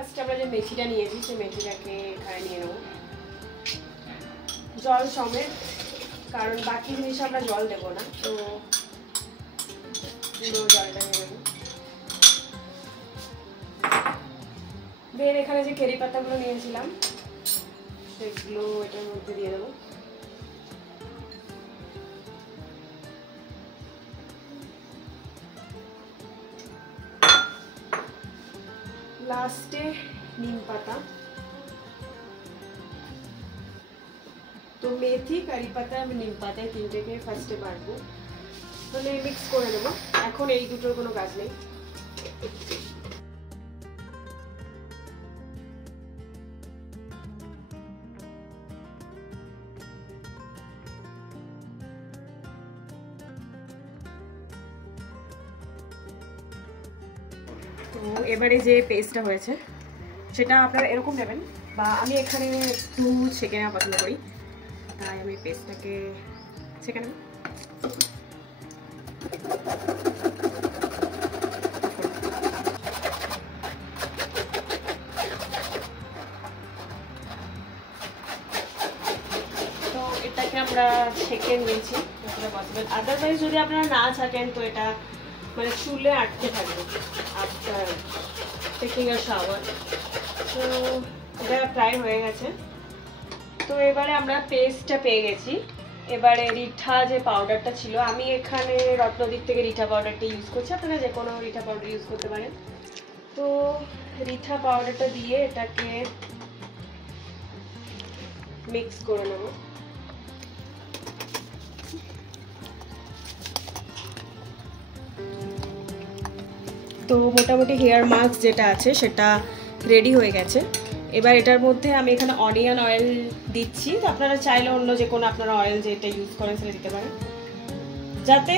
First আমরা যে মেথিটা নিয়েছি সেই মেথিটাকে এখানে নিয়ে নেব জল সমেত, কারণ বাকি জিনিসে আমরা জল দেবো না, তো পুরো জলটা নিয়ে নেব। দেন এখানে যে কেরি পাতাগুলো নিয়েছিলাম সেগুলো এটার মধ্যে দিয়ে দেবো। লাস্টে নিম পাতা, তো মেথি, কারি পাতা আর নিম পাতা তিনটেকে ফার্স্টে বাড়বো, মানে মিক্স করে নেবো। এখন এই দুটোর কোনো কাজ নেই। তো এবারে যে পেস্টটা হয়েছে সেটা আপনারা এরকম নেবেন, বা আমি এখানে একটু ছেঁকে নেওয়া পছন্দ করি, তাই আমি পেস্টটাকে ছেঁকে নেব। তো এটাকে আমরা ছেঁকে নিয়েছি যতটা পসিবল। আদারওয়াইজ যদি আপনারা না ছাঁকেন তো এটা মানে চুলে আটকে থাকবে আফটার টেকিং আ শাওয়ার। তো এটা প্রায় হয়ে গেছে। তো এবারে আমরা পেস্টটা পেয়ে গেছি। এবারে রিঠা যে পাউডারটা ছিল, আমি এখানে রত্নদীপ থেকে রিঠা পাউডারটা ইউজ করছি, আপনারা যে কোনো রিঠা পাউডার ইউজ করতে পারেন। তো রিঠা পাউডারটা দিয়ে এটাকে মিক্স করে নেব। তো মোটামুটি হেয়ার মাস্ক যেটা আছে সেটা রেডি হয়ে গেছে। এবার এটার মধ্যে আমি এখানে অনিয়ন অয়েল দিচ্ছি, তো আপনারা চাইলে অন্য যে কোনো আপনারা অয়েল যেটা ইউজ করেন সেটা দিতে পারেন, যাতে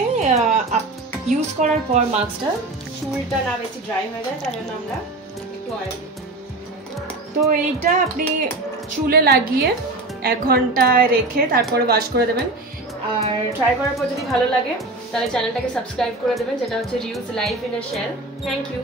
ইউজ করার পর মাস্কটা চুলটা না বেশি ড্রাই হয়ে যায়, তার জন্য আমরা একটু অয়েল দিই। তো এইটা আপনি চুলে লাগিয়ে 1 ঘন্টা রেখে তারপরে ওয়াশ করে দেবেন। আর ট্রাই করার পর যদি ভালো লাগে তাহলে চ্যানেলটাকে সাবস্ক্রাইব করে দেবেন, যেটা হচ্ছে reuse life in a shell. Thank you.